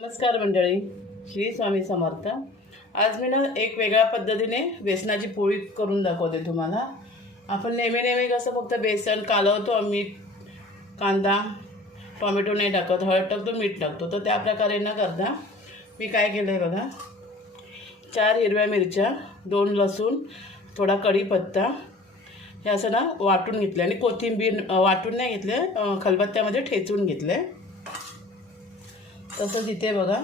नमस्कार मंडळी श्री स्वामी समर्थ. आज मी ना एक वेगळ्या पद्धतीने बेसनाची पोळी करून दाखवते तुम्हाला. आपण नेहमी नेहमी कसं फक्त बेसन कालवतो मीठ कांदा टोमॅटो नाही टाकत हळद टाकतो मीठ टाकतो. तर त्या प्रकारे न करता मी काय केलं आहे बघा? चार हिरव्या मिरच्या दोन लसूण थोडा कढीपत्ता. हे असं ना वाटून घेतलं आणि कोथिंबीर वाटून नाही घेतले खलबत्त्यामध्ये ठेचून घेतले तसंच इथे बघा.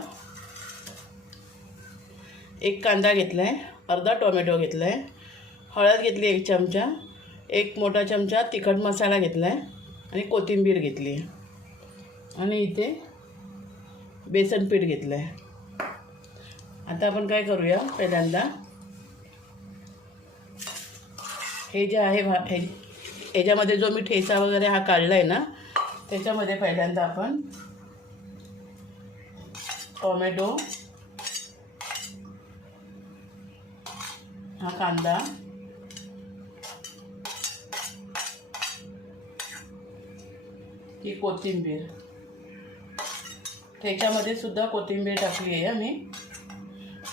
एक कांदा घेतला आहे अर्धा टोमॅटो घेतला आहे हळद घेतली एक चमचा एक मोठा चमचा तिखट मसाला घेतला आहे आणि कोथिंबीर घेतली. आणि इथे बेसन पीठ घेतलं आहे आता आपण काय करूया पहिल्यांदा? हे जे आहे भा हे ह्याच्यामध्ये जो मी ठेचा वगैरे हा काढला आहे ना त्याच्यामध्ये पहिल्यांदा आपण टोमॅटो हा कांदा ही कोथिंबीर. त्याच्यामध्ये सुद्धा कोथिंबीर टाकली आहे मी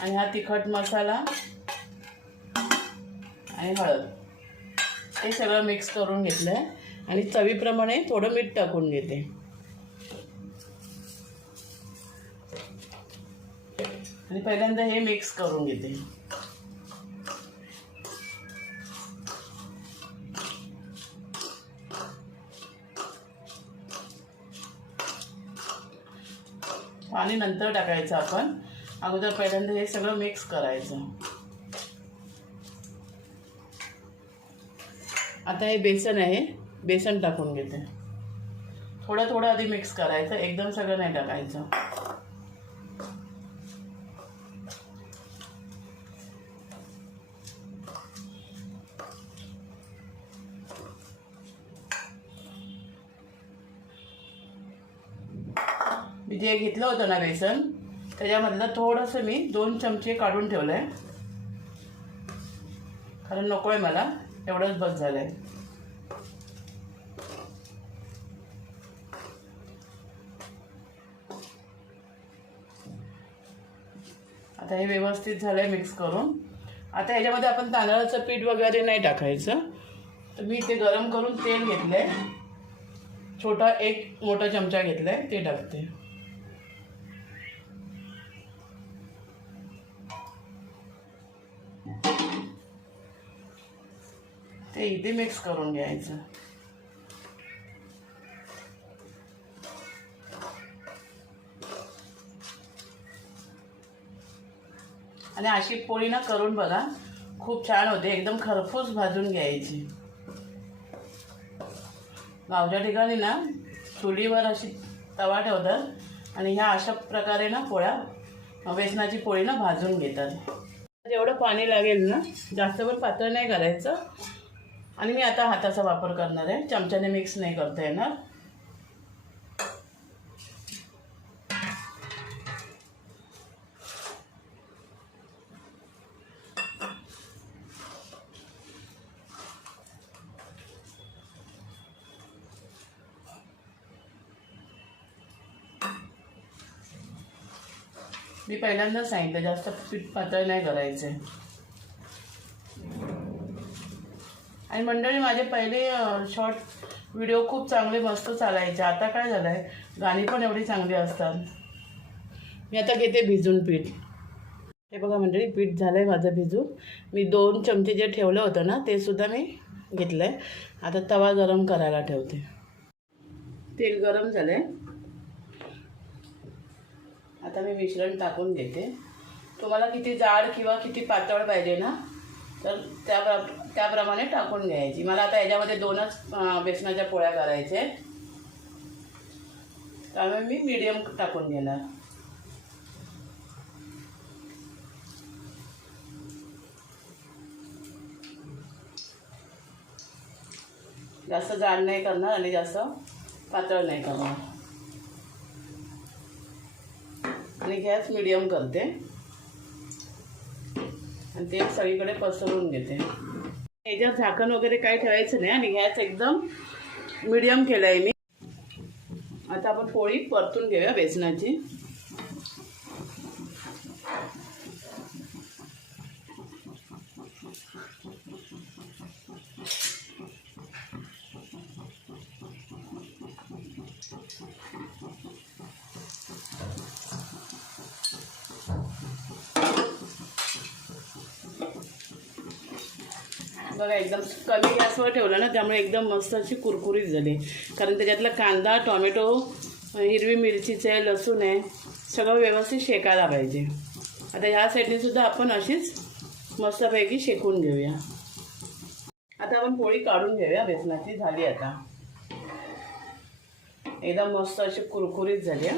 आणि हा तिखट मसाला आणि हळद. हे सगळं मिक्स करून घेतलं आहे आणि चवीप्रमाणे थोडं मीठ टाकून घेते. आणि पहिल्यांदा हे मिक्स करून घेते. पाणी नंतर टाकायचं आपण. अगोदर पहिल्यांदा हे सगळं मिक्स करायचं. आता हे बेसन आहे बेसन टाकून घेते. थोडं थोडं आधी मिक्स करायचं एकदम सगळं नाही टाकायचं. जे घेतलं होतं ना बेसन त्याच्यामधलं थोडंसं मी दोन चमचे काढून ठेवलं आहे कारण नको आहे मला एवढंच बस झालं आहे आता हे व्यवस्थित झालं आहे मिक्स करून. आता ह्याच्यामध्ये आपण तांदळाचं पीठ वगैरे नाही टाकायचं. तर मी ते गरम करून तेल घेतलं आहे छोटा एक मोठा चमचा घेतला आहे ते टाकते. ते इथे मिक्स करून घ्यायचं. आणि अशी पोळी ना करून बघा खूप छान होते. एकदम खरपूस भाजून घ्यायची. गावच्या ठिकाणी ना चुलीवर अशी तवा ठेवतात आणि ह्या अशा प्रकारे ना पोळ्या बेसनाची पोळी ना भाजून घेतात. जेवढं पाणी लागेल ना जास्त पण पातळ नाही करायचं. आणि मी आता हाताचा वापर करणार आहे. चमच्याने मिक्स नाही करता येणार. मी पहिल्यांदाच सांगितलं जास्त पीठ पातळ नाही करायचं आणि मंडळी माझे पहिले शॉर्ट व्हिडिओ खूप चांगले मस्त चालायचे. आता काय झालं आहे गाणी पण एवढी चांगली असतात. मी आता घेते भिजून पीठ. हे बघा मंडळी पीठ झालं आहे माझं भिजून. मी दोन चमचे जे ठेवलं होतं ना ते सुद्धा मी घेतलं आहे आता तवा गरम करायला ठेवते. तेल गरम झालं आहे आता मी मिश्रण टाकून घेते. तुम्हाला किती जाड किंवा किती पातळ पाहिजे ना तर त्या त्याप्रमाणे टाकून घ्यायची. मला आता याच्यामध्ये दोनच बेसनाच्या पोळ्या करायच्या आहेत. त्यामुळे मी मीडियम टाकून घेणार. जास्त जाड नाही करणार आणि जास्त पातळ नाही करणार. आणि गॅस मीडियम करते. आणि ते सगळीकडे पसरवून घेते. याच्यात झाकण वगैरे काही ठेवायचं नाही आणि गॅस एकदम मिडियम केलं आहे मी. आता आपण पोळी परतून घेऊया बेसनाची. बघा एकदम कमी गॅसवर ठेवलं ना त्यामुळे एकदम मस्त अशी कुरकुरीत झाली. कारण त्याच्यातला कांदा टॉमॅटो हिरवी मिरचीचं आहे लसूण आहे सगळं व्यवस्थित शेकायला पाहिजे. आता ह्या साईडने सुद्धा आपण अशीच मस्तपैकी शेकून घेऊया. आता आपण पोळी काढून घेऊया बेसनाची झाली आता. एकदम मस्त अशी कुरकुरीत झाली हा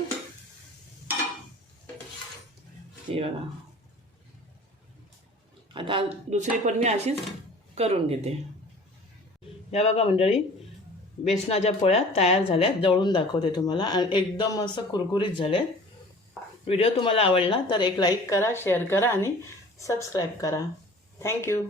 बघा. आता दुसरी पण मी अशीच करून घेते या बघा मंडळी बेसनाच्या पोळ्या तयार झाल्या जवळून दाखवते तुम्हाला. आणि एकदम असं कुरकुरीत झाले. व्हिडिओ तुम्हाला आवडला तर एक लाईक करा शेअर करा आणि सबस्क्राईब करा. थँक्यू